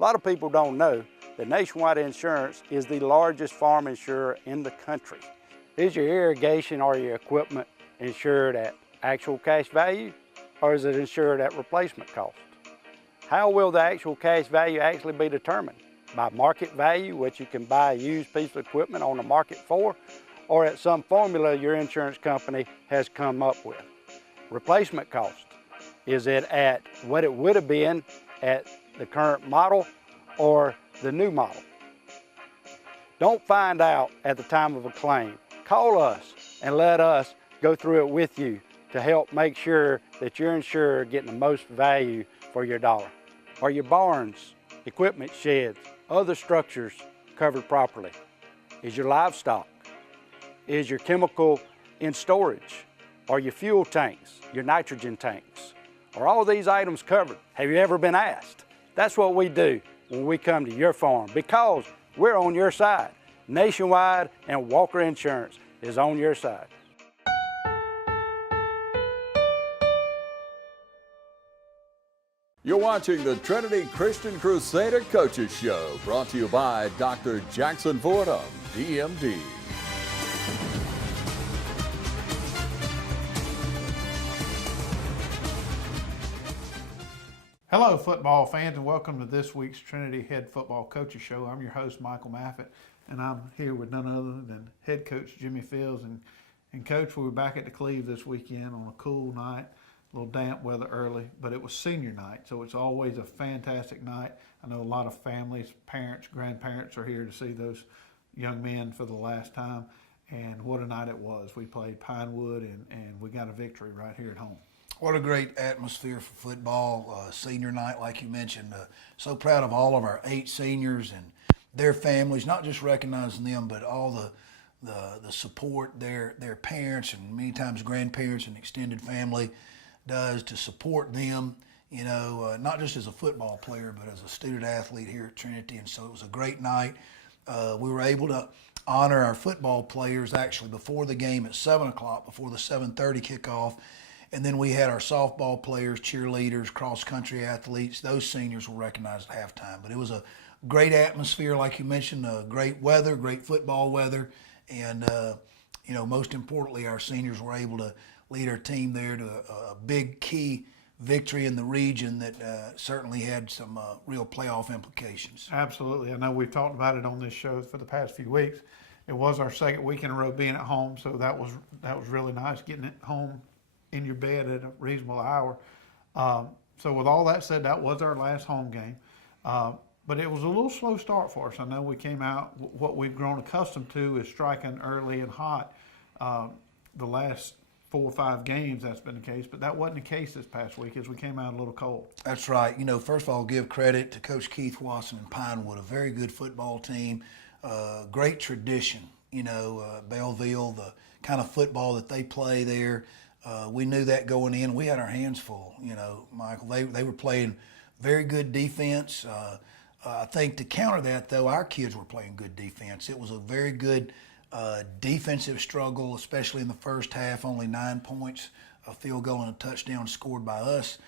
A lot of people don't know that Nationwide Insurance is the largest farm insurer in the country. Is your irrigation or your equipment insured at actual cash value, or is it insured at replacement cost? How will the actual cash value actually be determined? By market value, which you can buy a used piece of equipment on the market for, or at some formula your insurance company has come up with? Replacement cost, is it at what it would have been at the current model or the new model? Don't find out at the time of a claim. Call us and let us go through it with you to help make sure that you're insured getting the most value for your dollar. Are your barns, equipment sheds, other structures covered properly? Is your livestock? Is your chemical in storage? Are your fuel tanks, your nitrogen tanks? Are all these items covered? Have you ever been asked? That's what we do when we come to your farm, because we're on your side. Nationwide and Walker Insurance is on your side. You're watching the Trinity Christian Crusader Coaches Show, brought to you by Dr. Jackson Fordham, DMD. Hello, football fans, and welcome to this week's Trinity Head Football Coaches Show. I'm your host, Michael Maffett, and I'm here with none other than head coach Jimmy Fields. And Coach, we were back at the Cleve this weekend on a cool night, a little damp weather early, but it was senior night, so it's always a fantastic night. I know a lot of families, parents, grandparents are here to see those young men for the last time, and what a night it was. We played Pinewood, and we got a victory right here at home. What a great atmosphere for football, senior night, like you mentioned. So proud of all of our 8 seniors and their families, not just recognizing them, but all the support their parents and many times grandparents and extended family does to support them, you know, not just as a football player, but as a student athlete here at Trinity. And so it was a great night. We were able to honor our football players actually before the game at 7 o'clock, before the 7:30 kickoff. And then we had our softball players, cheerleaders, cross-country athletes. Those seniors were recognized at halftime. But it was a great atmosphere, like you mentioned, great weather, great football weather. And, you know, most importantly, our seniors were able to lead our team there to a big key victory in the region that certainly had some real playoff implications. Absolutely. I know we've talked about it on this show for the past few weeks. It was our second week in a row being at home, so that was really nice, getting it home in your bed at a reasonable hour. So with all that said, that was our last home game. But it was a little slow start for us. I know we came out, what we've grown accustomed to is striking early and hot. The last 4 or 5 games, that's been the case, but that wasn't the case this past week as we came out a little cold. That's right. You know, first of all, give credit to Coach Keith Watson and Pinewood, a very good football team, great tradition. You know, Belleville, the kind of football that they play there. We knew that going in. We had our hands full, you know, Michael. They were playing very good defense. I think to counter that, though, our kids were playing good defense. It was a very good defensive struggle, especially in the first half. Only 9 points, a field goal and a touchdown scored by us,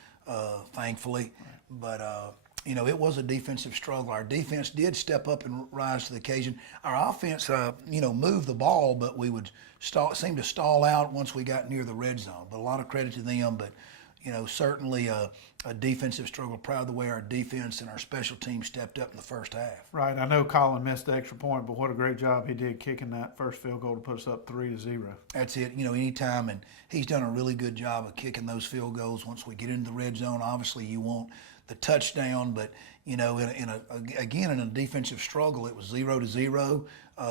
thankfully. But, you know, it was a defensive struggle. Our defense did step up and rise to the occasion. Our offense, you know, moved the ball, but we would seem to stall out once we got near the red zone. But a lot of credit to them. But, you know, certainly a defensive struggle. Proud of the way our defense and our special team stepped up in the first half. Right. I know Colin missed the extra point, but what a great job he did kicking that first field goal to put us up 3-0. That's it. You know, anytime, and he's done a really good job of kicking those field goals. Once we get into the red zone, obviously you want the touchdown, but you know, in a defensive struggle, it was 0-0.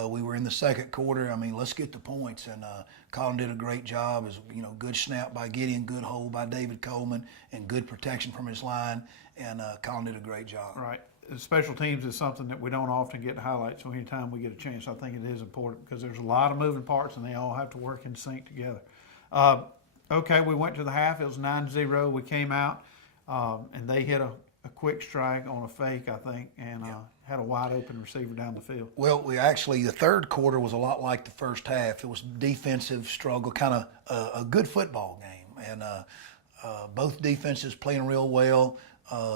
We were in the second quarter. I mean, let's get the points, and Colin did a great job. As you know, good snap by Gideon, good hold by David Coleman, and good protection from his line. And Colin did a great job. Right. Special teams is something that we don't often get to highlight. So anytime we get a chance, I think it is important because there's a lot of moving parts, and they all have to work in sync together. Okay, we went to the half. It was 9-0. We came out. And they hit a quick strike on a fake, I think, and had a wide open receiver down the field. Well, the third quarter was a lot like the first half. It was defensive struggle, kind of a good football game. And both defenses playing real well.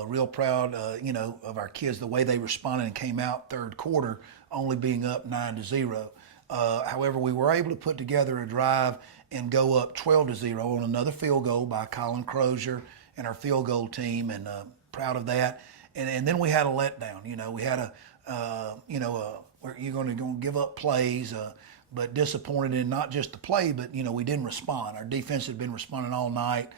Real proud, of our kids, the way they responded and came out third quarter, only being up 9-0. However, we were able to put together a drive and go up 12-0 on another field goal by Colin Crozier and our field goal team, and proud of that. And then we had a letdown. We had where you're going to give up plays, but disappointed in not just the play, but we didn't respond. Our defense had been responding all night.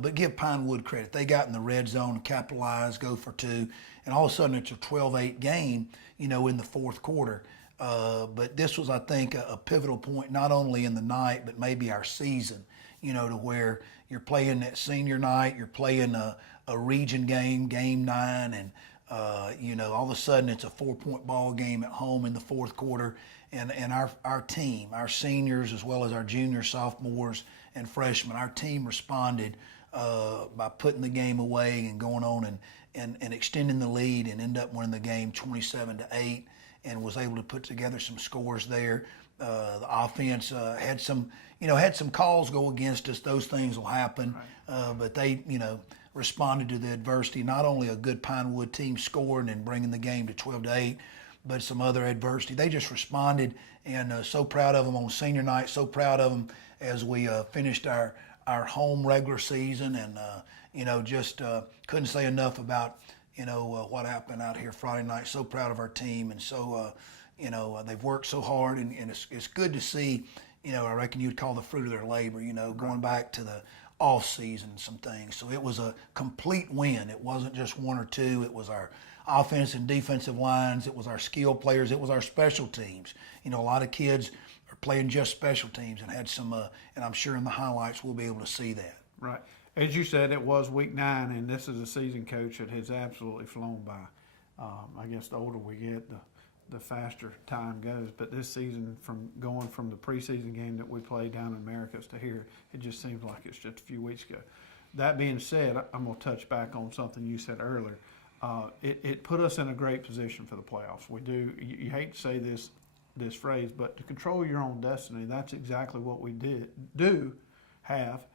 But give Pinewood credit. They got in the red zone, capitalized, go for two, and all of a sudden it's a 12-8 game, in the fourth quarter. But this was, I think, a pivotal point, not only in the night, but maybe our season, to where you're playing that senior night, you're playing a region game, game 9, and, all of a sudden it's a 4-point ball game at home in the fourth quarter. And our team, our seniors, as well as our juniors, sophomores, and freshmen, our team responded by putting the game away and going on and extending the lead and end up winning the game 27-8, and was able to put together some scores there. The offense had some calls go against us. Those things will happen, but they responded to the adversity. Not only a good Pinewood team scoring and bringing the game to 12-8, but some other adversity. They just responded, and so proud of them on senior night. So proud of them as we finished our home regular season, and just couldn't say enough about what happened out here Friday night. So proud of our team, and so they've worked so hard, and it's good to see. I reckon you'd call the fruit of their labor. Going back to the off season, some things. So it was a complete win. It wasn't just one or two. It was our offense and defensive lines. It was our skill players. It was our special teams. A lot of kids are playing just special teams and had some, and I'm sure in the highlights we'll be able to see that. Right. As you said, it was week 9, and this is a season, Coach, that has absolutely flown by. I guess the older we get, the faster time goes. But this season, going from the preseason game that we played down in Americas to here, it just seems like it's just a few weeks ago. That being said, I'm going to touch back on something you said earlier. It put us in a great position for the playoffs. We do. You hate to say this phrase, but to control your own destiny, that's exactly what we have,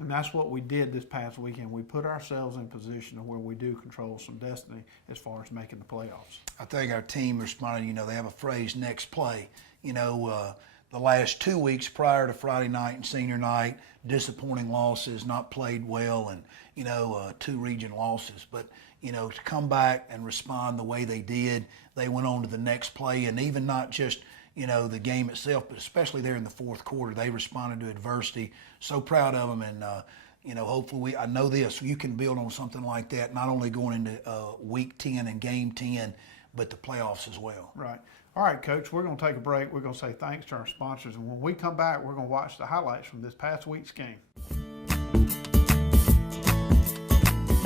and that's what we did this past weekend. We put ourselves in position to where we do control some destiny as far as making the playoffs. I think our team responded. They have a phrase, next play. The last 2 weeks prior to Friday night and senior night, disappointing losses, not played well, and 2 region losses. But to come back and respond the way they did, they went on to the next play, and even not just the game itself, but especially there in the fourth quarter, they responded to adversity. So proud of them, and hopefully I know this, you can build on something like that, not only going into week 10 and game 10, but the playoffs as well. Right. All right, Coach, we're going to take a break. We're going to say thanks to our sponsors, and when we come back, we're going to watch the highlights from this past week's game.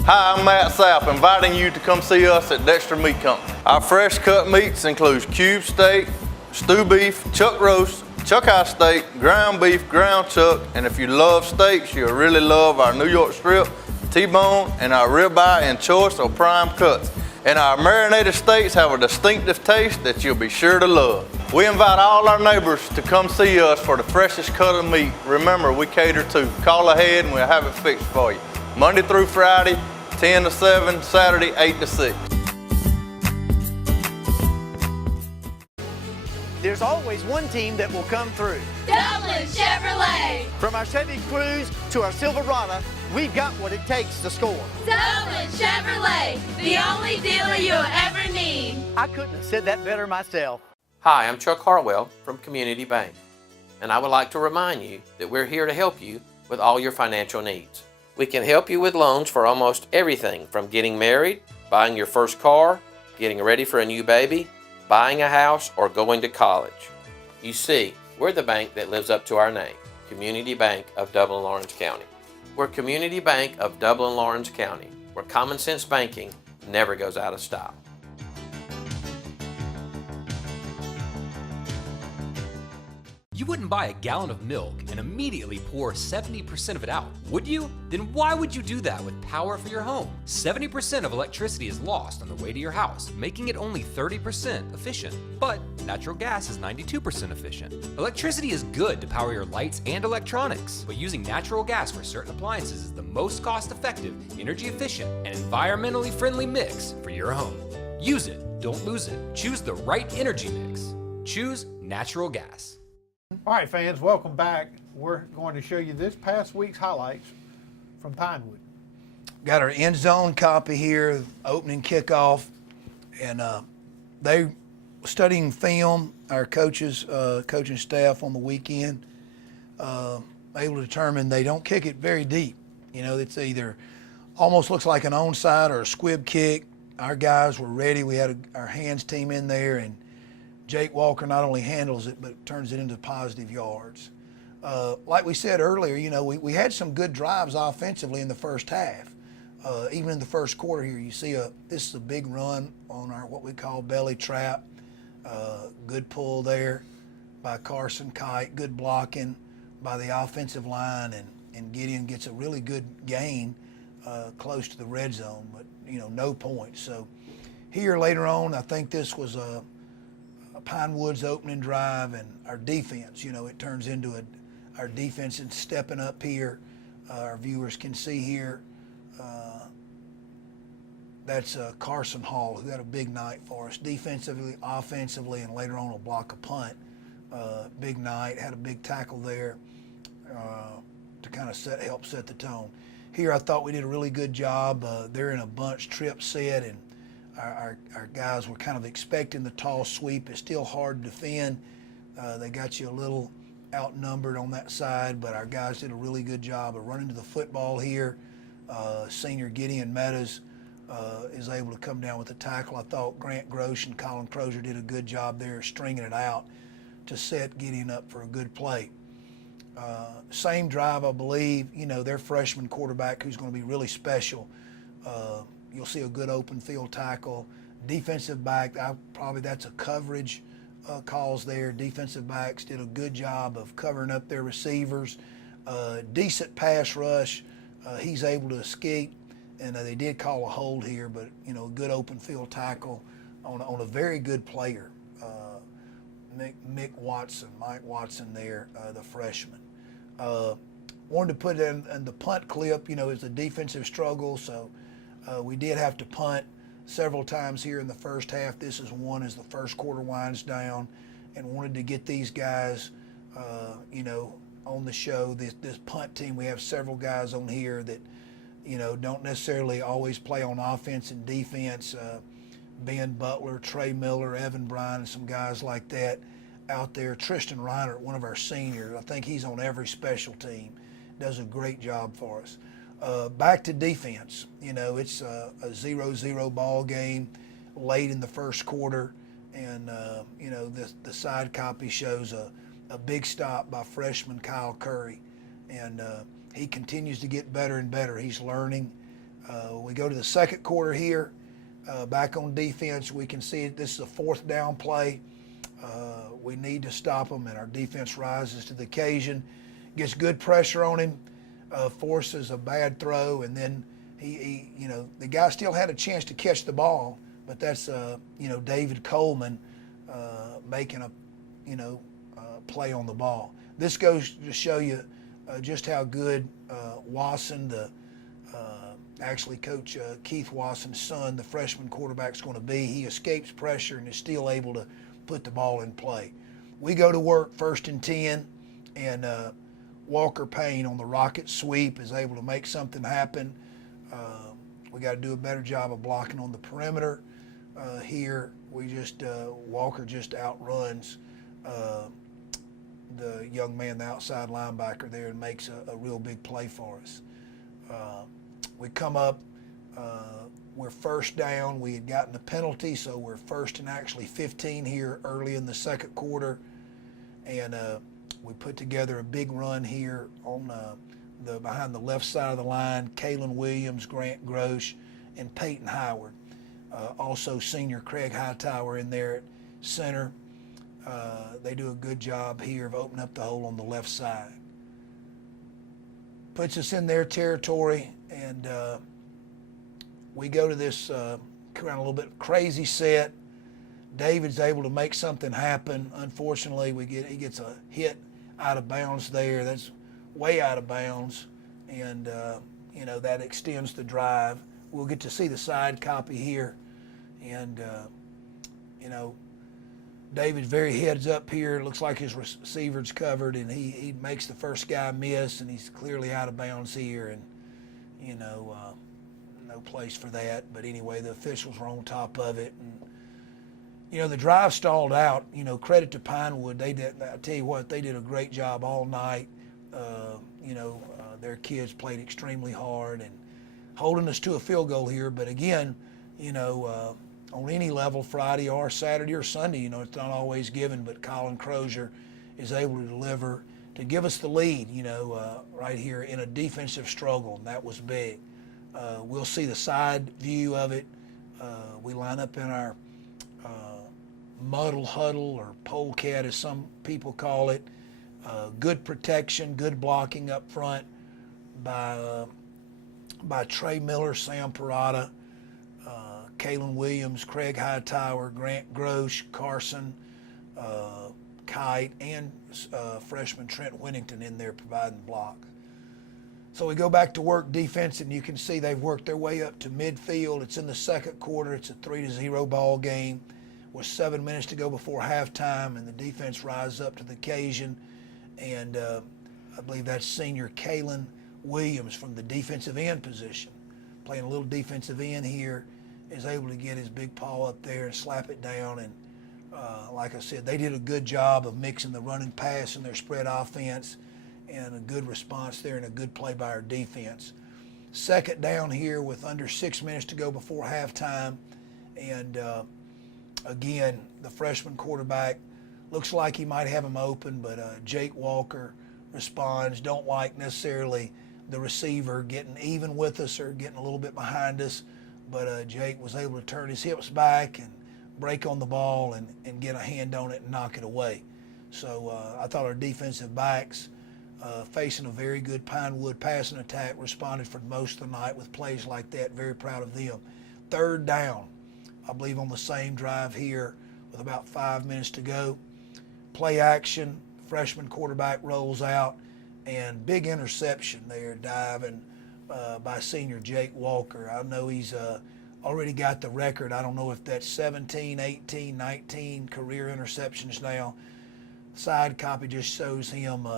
Hi, I'm Matt Sapp, inviting you to come see us at Dexter Meat Company. Our fresh cut meats includes cube steak, stew beef, chuck roast, chuck eye steak, ground beef, ground chuck, and if you love steaks, you'll really love our New York strip, T-bone, and our ribeye and choice or prime cuts. And our marinated steaks have a distinctive taste that you'll be sure to love. We invite all our neighbors to come see us for the freshest cut of meat. Remember, we cater to. Call ahead and we'll have it fixed for you. Monday through Friday, 10 to 7, Saturday, 8 to 6. There's always one team that will come through. Dublin Chevrolet. From our Chevy Cruze to our Silverado, we've got what it takes to score. Dublin Chevrolet, the only dealer you'll ever need. I couldn't have said that better myself. Hi, I'm Chuck Hartwell from Community Bank, and I would like to remind you that we're here to help you with all your financial needs. We can help you with loans for almost everything from getting married, buying your first car, getting ready for a new baby, buying a house, or going to college. You see, we're the bank that lives up to our name, Community Bank of Dublin-Lawrence County. We're Community Bank of Dublin-Lawrence County, where common sense banking never goes out of style. You wouldn't buy a gallon of milk and immediately pour 70% of it out, would you? Then why would you do that with power for your home? 70% of electricity is lost on the way to your house, making it only 30% efficient. But natural gas is 92% efficient. Electricity is good to power your lights and electronics, but using natural gas for certain appliances is the most cost-effective, energy-efficient, and environmentally friendly mix for your home. Use it, don't lose it. Choose the right energy mix. Choose natural gas. All right, fans, welcome back. We're going to show you this past week's highlights from Pinewood. Got our end zone copy here, opening kickoff, and they studying film. Our coaches, coaching staff on the weekend, able to determine they don't kick it very deep. You know, it's either almost looks like an onside or a squib kick. Our guys were ready. We had our hands team in there, and Jake Walker not only handles it, but turns it into positive yards. Like we said earlier, you know, we had some good drives offensively in the first half. Even in the first quarter here, you see this is a big run on our what we call belly trap. Good pull there by Carson Kite, good blocking by the offensive line, and Gideon gets a really good gain close to the red zone, but, you know, no points. So here later on, I think this was Pinewood's opening drive, and our defense, you know, it turns into our defense is stepping up here. Our viewers can see here. That's Carson Hall, who had a big night for us, defensively, offensively, and later on will block a punt. Big night, had a big tackle there to kind of help set the tone. Here I thought we did a really good job. They're in a bunch trip set, and our guys were kind of expecting the tall sweep. It's still hard to defend. They got you a little outnumbered on that side, but our guys did a really good job of running to the football here. Senior Gideon Meadows is able to come down with the tackle. I thought Grant Grosh and Colin Crozier did a good job there stringing it out to set Gideon up for a good play. Same drive, I believe, you know, their freshman quarterback who's going to be really special. You'll see a good open field tackle. Defensive back, that's a coverage calls there. Defensive backs did a good job of covering up their receivers. Decent pass rush. He's able to escape, and they did call a hold here, but, you know, a good open field tackle on a very good player. Mike Watson there, the freshman. Wanted to put in the punt clip, you know, it's a defensive struggle, so we did have to punt several times here in the first half. This is one as the first quarter winds down, and wanted to get these guys, you know, on the show. This punt team, we have several guys on here that, you know, don't necessarily always play on offense and defense. Ben Butler, Trey Miller, Evan Bryan, and some guys like that out there. Tristan Reinert, one of our seniors, I think he's on every special team, does a great job for us. Back to defense, you know, it's a 0-0 ball game late in the first quarter, and, you know, the side copy shows a big stop by freshman Kyle Curry, and he continues to get better and better. He's learning. We go to the second quarter here. Back on defense, we can see this is a fourth down play. We need to stop them, and our defense rises to the occasion, gets good pressure on him, forces a bad throw, and then he you know, the guy still had a chance to catch the ball, but that's, you know, David Coleman making a, you know, play on the ball. This goes to show you just how good Wasson, actually Coach Keith Wasson's son, the freshman quarterback, is going to be. He escapes pressure and is still able to put the ball in play. We go to work 1st and 10, and Walker Payne on the rocket sweep is able to make something happen. We got to do a better job of blocking on the perimeter. Here, we just Walker just outruns the young man, the outside linebacker there, and makes a real big play for us. We come up, we're first down. We had gotten a penalty, so we're 1st and actually 15 here early in the second quarter. And we put together a big run here on behind the left side of the line. Kalen Williams, Grant Grosh, and Peyton Howard. Also senior Craig Hightower in there at center. They do a good job here of opening up the hole on the left side. Puts us in their territory, and we go to this kind of a little bit crazy set. David's able to make something happen. Unfortunately, he gets a hit out of bounds there. That's way out of bounds, and that extends the drive. We'll get to see the side copy here, and David's very heads up here. It looks like his receiver's covered, and he makes the first guy miss, and he's clearly out of bounds here, and no place for that. But anyway, the officials were on top of it, and the drive stalled out. Credit to Pinewood. I tell you what, they did a great job all night. Their kids played extremely hard and holding us to a field goal here. But again, on any level, Friday or Saturday or Sunday, it's not always given, but Colin Crozier is able to deliver to give us the lead, right here in a defensive struggle, and that was big. We'll see the side view of it. We line up in our muddle huddle, or polecat as some people call it. Good protection, good blocking up front by Trey Miller, Sam Parada, Kalen Williams, Craig Hightower, Grant Grosh, Carson, Kite, and freshman Trent Winnington in there providing block. So we go back to work defense, and you can see they've worked their way up to midfield. It's in the second quarter. It's a 3-0 ball game with 7 minutes to go before halftime, and the defense rises up to the occasion. And I believe that's senior Kalen Williams from the defensive end position, playing a little defensive end here, is able to get his big paw up there and slap it down. And like I said, they did a good job of mixing the running pass and their spread offense, and a good response there and a good play by our defense. Second down here with under 6 minutes to go before halftime. And again, the freshman quarterback looks like he might have him open, but Jake Walker responds. Don't like necessarily the receiver getting even with us or getting a little bit behind us, but Jake was able to turn his hips back and break on the ball and get a hand on it and knock it away. So I thought our defensive backs, facing a very good Pinewood passing attack, responded for most of the night with plays like that. Very proud of them. Third down, I believe on the same drive here with about 5 minutes to go. Play action, freshman quarterback rolls out, and big interception there, diving by senior Jake Walker. I know he's already got the record. I don't know if that's 17, 18, 19 career interceptions now. Side copy just shows him,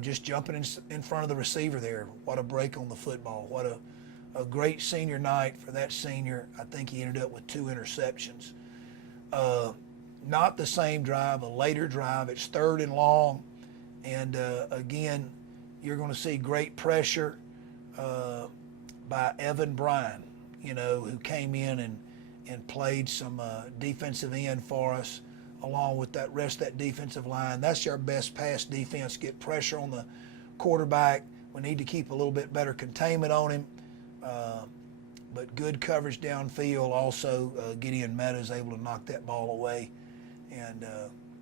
just jumping in front of the receiver there. What a break on the football. What a great senior night for that senior. I think he ended up with 2 interceptions. Not the same drive, a later drive. It's 3rd and long. And again, you're going to see great pressure by Evan Bryan, who came in and played some defensive end for us, along with that rest of that defensive line. That's our best pass defense. Get pressure on the quarterback. We need to keep a little bit better containment on him. But good coverage downfield. Also, Gideon Meta is able to knock that ball away. And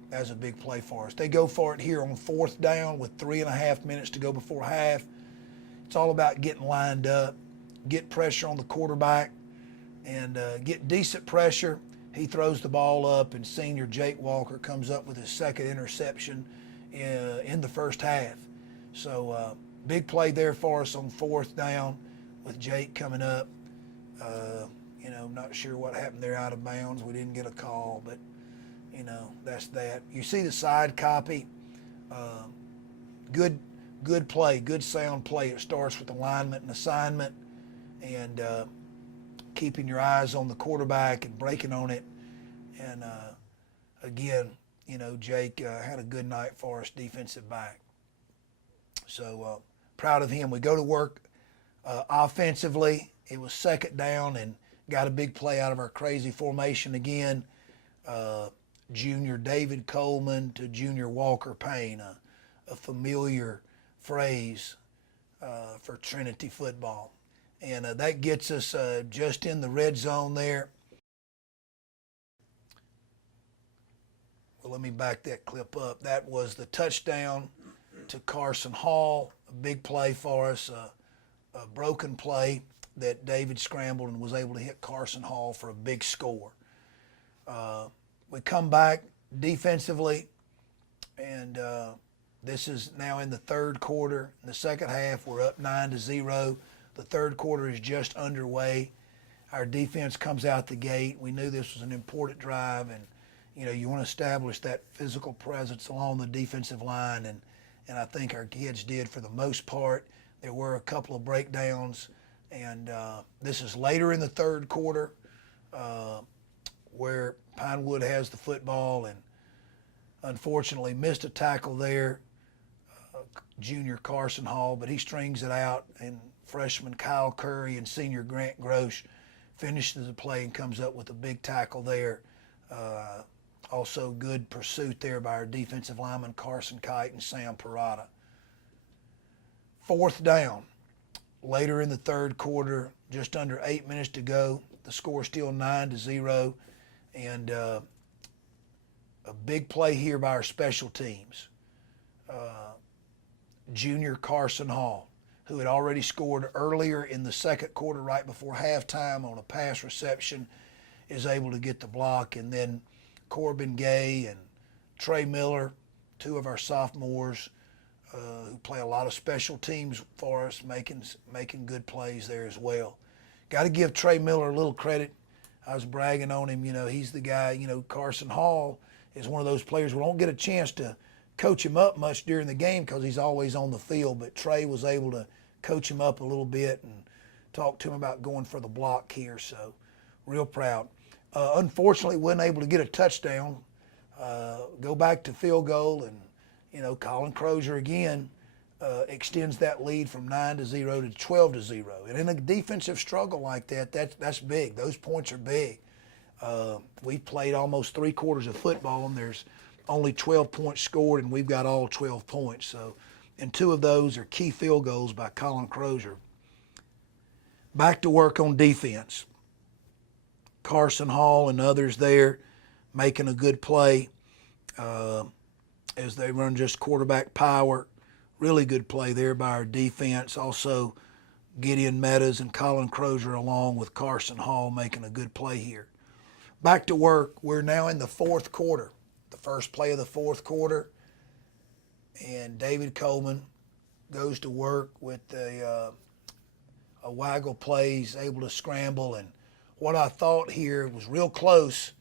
that's a big play for us. They go for it here on 4th down with 3.5 minutes to go before half. It's all about getting lined up, get pressure on the quarterback, and get decent pressure. He throws the ball up, and senior Jake Walker comes up with his 2nd interception in the first half. So big play there for us on 4th down with Jake coming up. Not sure what happened there out of bounds. We didn't get a call, but that's that. You see the side copy. Good play, good sound play. It starts with alignment and assignment, and keeping your eyes on the quarterback and breaking on it. And again, Jake had a good night for us, defensive back. So proud of him. We go to work offensively. It was 2nd down and got a big play out of our crazy formation again. Junior David Coleman to Junior Walker Payne, a familiar phrase for Trinity football. And that gets us just in the red zone there. let me back that clip up. That was the touchdown to Carson Hall, a big play for us, a broken play that David scrambled and was able to hit Carson Hall for a big score. We come back defensively, and this is now in the third quarter. In the second half, we're up 9-0. The third quarter is just underway. Our defense comes out the gate. We knew this was an important drive, and you want to establish that physical presence along the defensive line, and I think our kids did for the most part. There were a couple of breakdowns, and this is later in the third quarter where Pinewood has the football and unfortunately missed a tackle there, junior Carson Hall, but he strings it out, and freshman Kyle Curry and senior Grant Grosh finishes the play and comes up with a big tackle there. Also good pursuit there by our defensive linemen Carson Kite and Sam Parada. Fourth down, later in the third quarter, just under 8 minutes to go. The score is still 9-0, and a big play here by our special teams. Junior Carson Hall, who had already scored earlier in the second quarter right before halftime on a pass reception, is able to get the block, and then Corbin Gay and Trey Miller, two of our sophomores who play a lot of special teams for us, making good plays there as well. Got to give Trey Miller a little credit. I was bragging on him. He's the guy. Carson Hall is one of those players we don't get a chance to coach him up much during the game because he's always on the field, but Trey was able to coach him up a little bit and talk to him about going for the block here, so real proud. Unfortunately, wasn't able to get a touchdown. Go back to field goal, and Colin Crozier again extends that lead from 9-0 to 12-0. And in a defensive struggle like that, that's big. Those points are big. We've played almost 3 quarters of football, and there's only 12 points scored, and we've got all 12 points. So, and 2 of those are key field goals by Colin Crozier. Back to work on defense. Carson Hall and others there making a good play as they run just quarterback power. Really good play there by our defense. Also, Gideon Meadows and Colin Crozier along with Carson Hall making a good play here. Back to work. We're now in the fourth quarter, the first play of the fourth quarter, and David Coleman goes to work with a waggle play. He's able to scramble, and what I thought here was real close.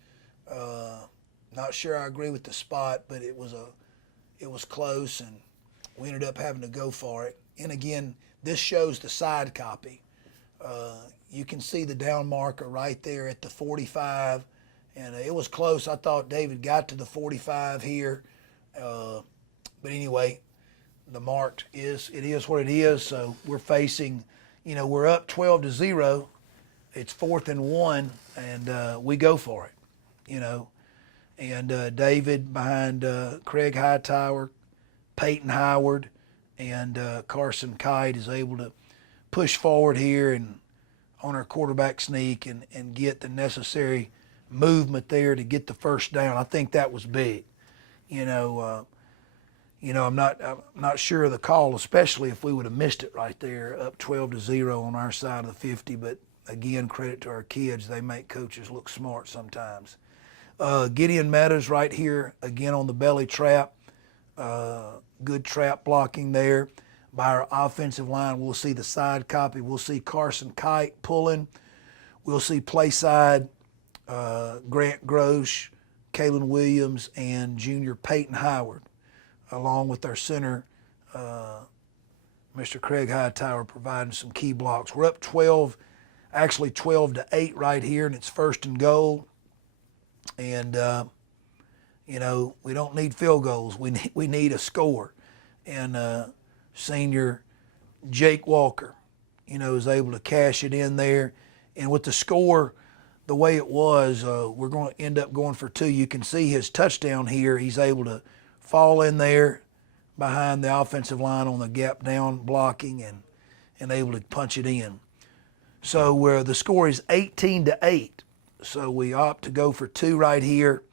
Not sure I agree with the spot, but it was close, and we ended up having to go for it. And again, this shows the side copy. You can see the down marker right there at the 45, and it was close. I thought David got to the 45 here, but anyway, the mark is what it is. So we're facing, we're up 12-0. It's 4th and 1, and we go for it, And David behind Craig Hightower, Peyton Howard, and Carson Kite is able to push forward here and on our quarterback sneak and get the necessary movement there to get the first down. I think that was big. I'm not sure of the call, especially if we would have missed it right there, up 12-0 on our side of the 50. But again, credit to our kids; they make coaches look smart sometimes. Gideon Meadows right here again on the belly trap. Good trap blocking there by our offensive line. We'll see the side copy. We'll see Carson Kite pulling. We'll see play side Grant Grosh, Kalen Williams, and junior Peyton Howard, along with our center, Mr. Craig Hightower, providing some key blocks. We're up 12-8 right here, and it's 1st and goal. And, we don't need field goals. We need a score. And senior Jake Walker, is able to cash it in there. And with the score the way it was, we're going to end up going for 2. You can see his touchdown here. He's able to fall in there behind the offensive line on the gap down blocking and able to punch it in. So the score is 18-8. So we opt to go for 2 right here.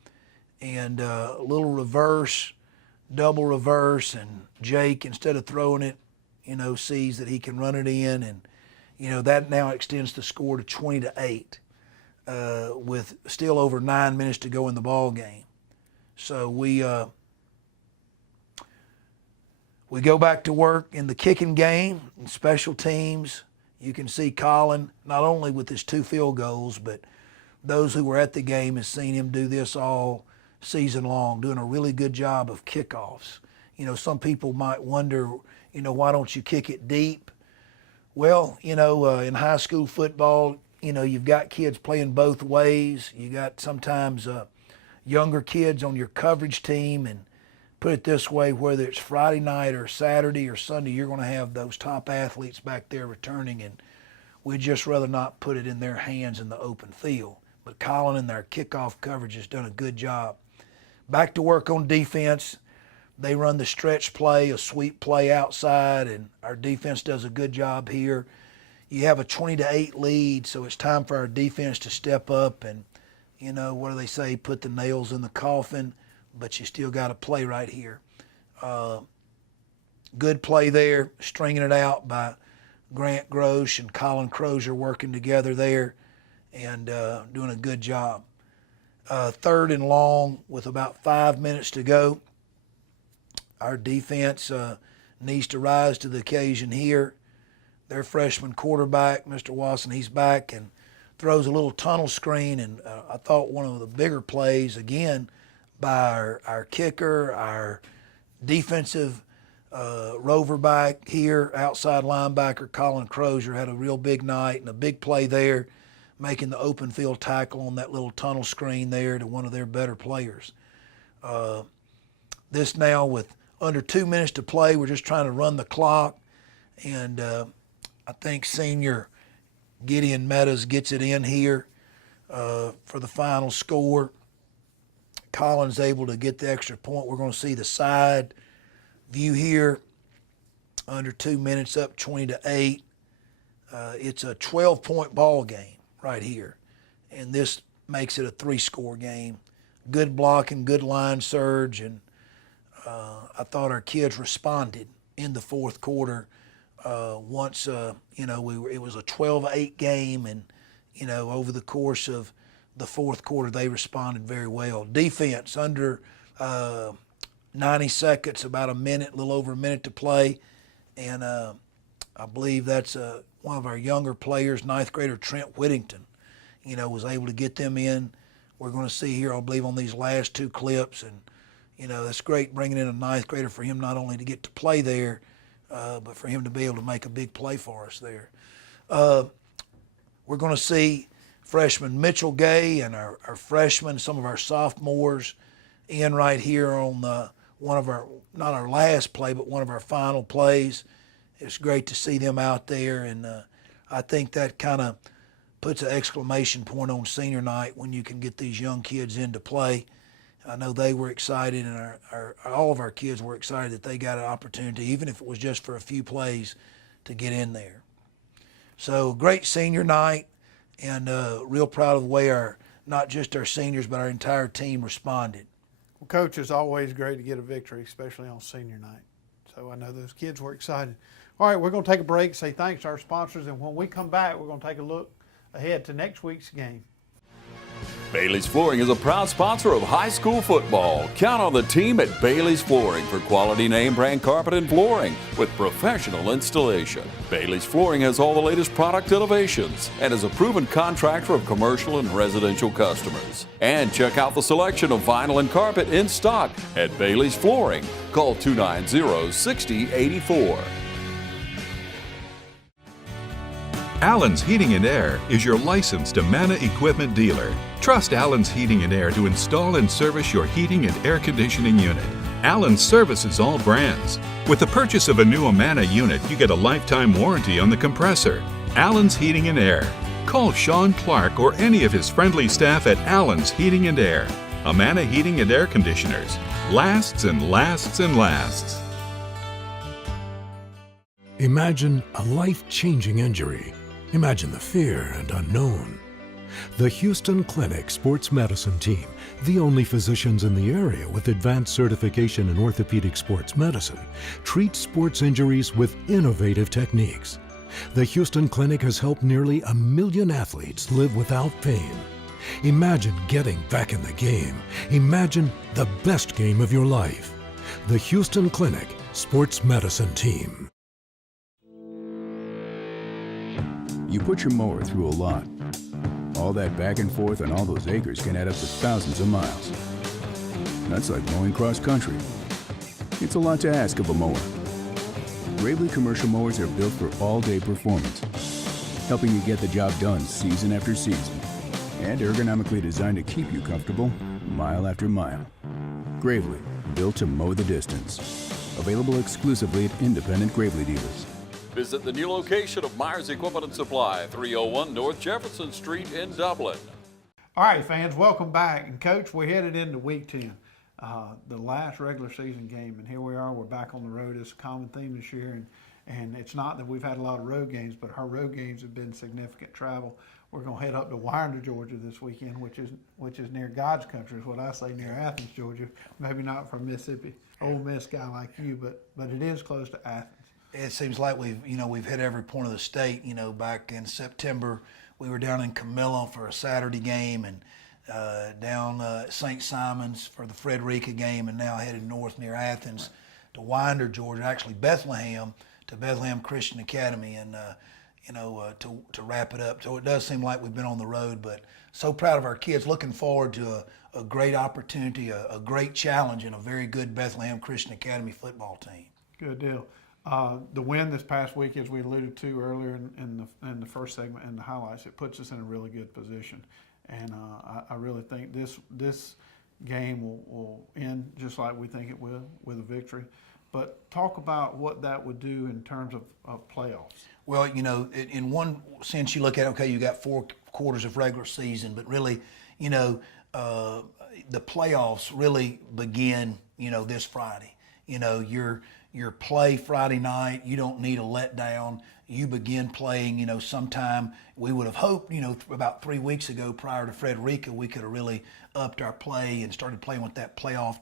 and a little reverse, double reverse, and Jake, instead of throwing it, sees that he can run it in, and that now extends the score to 20-8 with still over 9 minutes to go in the ball game. So we go back to work in the kicking game and special teams. You can see Colin, not only with his 2 field goals, but those who were at the game have seen him do this all season long, doing a really good job of kickoffs. Some people might wonder, why don't you kick it deep? Well, in high school football, you've got kids playing both ways. You got sometimes younger kids on your coverage team, and put it this way, whether it's Friday night or Saturday or Sunday, you're going to have those top athletes back there returning, and we'd just rather not put it in their hands in the open field. But Colin and their kickoff coverage has done a good job. Back to work on defense. They run the stretch play, a sweep play outside, and our defense does a good job here. You have a 20-8 lead, so it's time for our defense to step up and, what do they say, put the nails in the coffin, but you still got to play right here. Good play there, stringing it out by Grant Grosh and Colin Crozier working together there and doing a good job. 3rd and long with about 5 minutes to go. Our defense needs to rise to the occasion here. Their freshman quarterback, Mr. Watson, he's back and throws a little tunnel screen, and I thought one of the bigger plays, again, by our kicker, our defensive rover back here, outside linebacker Colin Crozier had a real big night and a big play there, making the open field tackle on that little tunnel screen there to one of their better players. This now with under 2 minutes to play, we're just trying to run the clock, and I think senior Gideon Meadows gets it in here for the final score. Colin's able to get the extra point. We're going to see the side view here. Under 2 minutes, up 20-8. It's a 12-point ball game right here, and this makes it a 3-score game. Good blocking, good line surge, and I thought our kids responded in the 4th quarter. Once it was a 12-8 game, and over the course of the 4th quarter they responded very well. Defense under 90 seconds, about a little over a minute to play, and I believe that's one of our younger players, 9th grader Trent Whittington, was able to get them in. We're going to see here, I believe, on these last 2 clips, and that's great bringing in a 9th grader for him not only to get to play there, but for him to be able to make a big play for us there. We're going to see freshman Mitchell Gay and our freshmen, some of our sophomores, in right here on one of our, not our last play, but one of our final plays. It's great to see them out there, and I think that kind of puts an exclamation point on senior night when you can get these young kids into play. I know they were excited, and all of our kids were excited that they got an opportunity, even if it was just for a few plays, to get in there. So great senior night, and real proud of the way not just our seniors, but our entire team responded. Well, Coach, it's always great to get a victory, especially on senior night. So I know those kids were excited. All right, we're going to take a break, say thanks to our sponsors, and when we come back, we're going to take a look ahead to next week's game. Bailey's Flooring is a proud sponsor of high school football. Count on the team at Bailey's Flooring for quality name brand carpet and flooring with professional installation. Bailey's Flooring has all the latest product innovations and is a proven contractor of commercial and residential customers. And check out the selection of vinyl and carpet in stock at Bailey's Flooring. Call 290-6084. Allen's Heating and Air is your licensed Amana equipment dealer. Trust Allen's Heating and Air to install and service your heating and air conditioning unit. Allen's services all brands. With the purchase of a new Amana unit, you get a lifetime warranty on the compressor. Allen's Heating and Air. Call Sean Clark or any of his friendly staff at Allen's Heating and Air. Amana Heating and Air Conditioners. Lasts and lasts and lasts. Imagine a life-changing injury. Imagine the fear and unknown. The Houston Clinic Sports Medicine Team, the only physicians in the area with advanced certification in orthopedic sports medicine, treats sports injuries with innovative techniques. The Houston Clinic has helped nearly 1 million athletes live without pain. Imagine getting back in the game. Imagine the best game of your life. The Houston Clinic Sports Medicine Team. You put your mower through a lot. All that back and forth on all those acres can add up to thousands of miles. That's like mowing cross country. It's a lot to ask of a mower. Gravely commercial mowers are built for all-day performance, helping you get the job done season after season, and ergonomically designed to keep you comfortable mile after mile. Gravely, built to mow the distance. Available exclusively at independent Gravely dealers. Visit the new location of Myers Equipment and Supply, 301 North Jefferson Street in Dublin. All right, fans, welcome back. And Coach, we're headed into week 10, the last regular season game. And here we are, we're back on the road. It's a common theme this year. And it's not that we've had a lot of road games, but our road games have been significant travel. We're going to head up to Winder, Georgia this weekend, which is near God's country, is what I say, near Athens, Georgia. Maybe not from Mississippi, Ole Miss guy like you, but it is close to Athens. It seems like we've hit every point of the state. Back in September, we were down in Camilla for a Saturday game, and down at St. Simon's for the Frederica game, and now headed north near Athens to Winder, Georgia, actually Bethlehem, to Bethlehem Christian Academy, and to wrap it up. So it does seem like we've been on the road, but so proud of our kids. Looking forward to a great opportunity, a great challenge, and a very good Bethlehem Christian Academy football team. Good deal. The win this past week, as we alluded to earlier in the first segment in the highlights, it puts us in a really good position. And I really think this game will end just like we think it will, with a victory. But talk about what that would do in terms of playoffs. Well, in one sense, you look at, okay, you got 4 quarters of regular season, but really, the playoffs really begin, this Friday. Your play Friday night, you don't need a letdown. You begin playing, sometime. We would have hoped, about 3 weeks ago prior to Frederica, we could have really upped our play and started playing with that playoff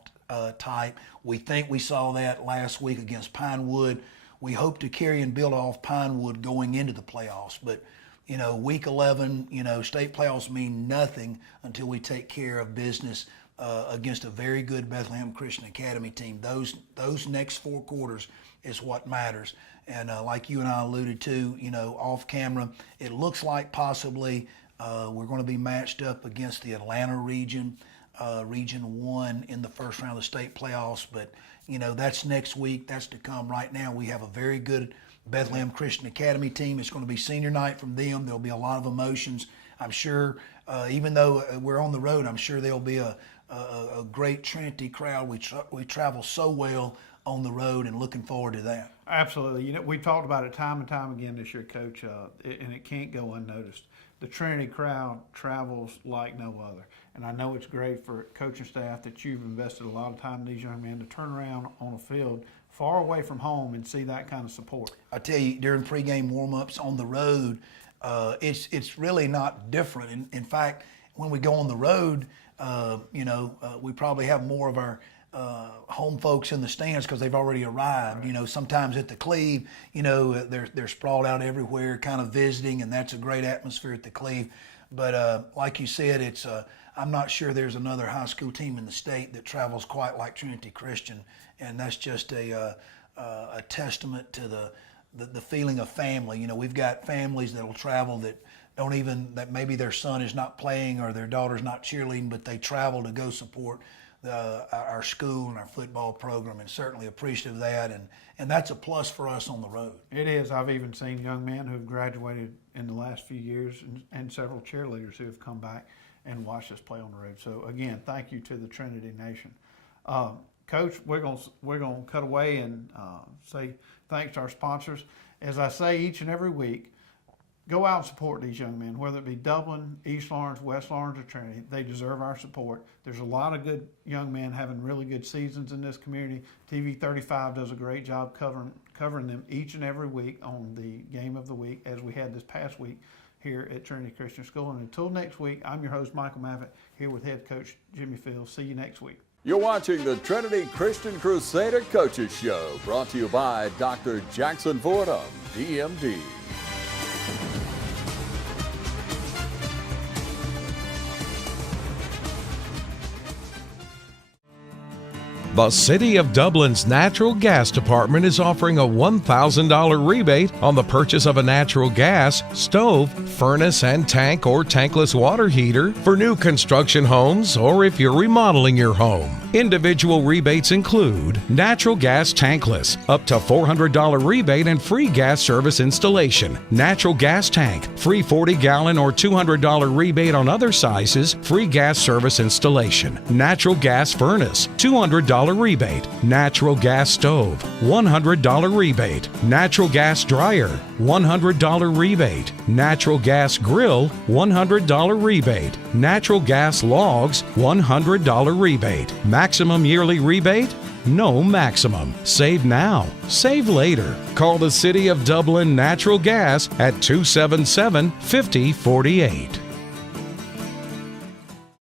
type. We think we saw that last week against Pinewood. We hope to carry and build off Pinewood going into the playoffs. But, week 11, state playoffs mean nothing until we take care of business against a very good Bethlehem Christian Academy team. Those next 4 quarters is what matters. And like you and I alluded to, off camera, it looks like possibly we're going to be matched up against the Atlanta region, Region 1 in the first round of the state playoffs. But, that's next week. That's to come. Right now, we have a very good Bethlehem Christian Academy team. It's going to be senior night from them. There'll be a lot of emotions. I'm sure, even though we're on the road, I'm sure there'll be a great Trinity crowd. We travel so well on the road, and looking forward to that. Absolutely. We talked about it time and time again this year, Coach, and it can't go unnoticed. The Trinity crowd travels like no other. And I know it's great for coaching staff that you've invested a lot of time in these young men to turn around on a field far away from home and see that kind of support. I tell you, during pregame warm-ups on the road, it's really not different. In fact, when we go on the road, we probably have more of our home folks in the stands because they've already arrived. Sometimes at the Cleve, they're sprawled out everywhere, kind of visiting, and that's a great atmosphere at the Cleve. But like you said, I'm not sure there's another high school team in the state that travels quite like Trinity Christian, and that's just a testament to the feeling of family. We've got families that'll travel that maybe their son is not playing or their daughter's not cheerleading, but they travel to go support our school and our football program, and certainly appreciative of that, and that's a plus for us on the road. It is. I've even seen young men who have graduated in the last few years and several cheerleaders who have come back and watched us play on the road. So again, thank you to the Trinity Nation. Coach, we're gonna cut away and say thanks to our sponsors. As I say each and every week, go out and support these young men, whether it be Dublin, East Lawrence, West Lawrence, or Trinity. They deserve our support. There's a lot of good young men having really good seasons in this community. TV 35 does a great job covering them each and every week on the game of the week, as we had this past week here at Trinity Christian School. And until next week, I'm your host, Michael Maffett, here with head coach Jimmy Fields. See you next week. You're watching the Trinity Christian Crusader Coaches Show, brought to you by Dr. Jackson Fordham, DMD. The City of Dublin's Natural Gas Department is offering a $1,000 rebate on the purchase of a natural gas, stove, furnace, and tank or tankless water heater for new construction homes or if you're remodeling your home. Individual rebates include natural gas tankless, up to $400 rebate and free gas service installation. Natural gas tank, free 40-gallon or $200 rebate on other sizes, free gas service installation. Natural gas furnace, $200 rebate. Natural gas stove, $100 rebate. Natural gas dryer, $100 rebate. Natural gas grill, $100 rebate. Natural gas logs, $100 rebate. Maximum yearly rebate? No maximum. Save now. Save later. Call the City of Dublin Natural Gas at 277-5048.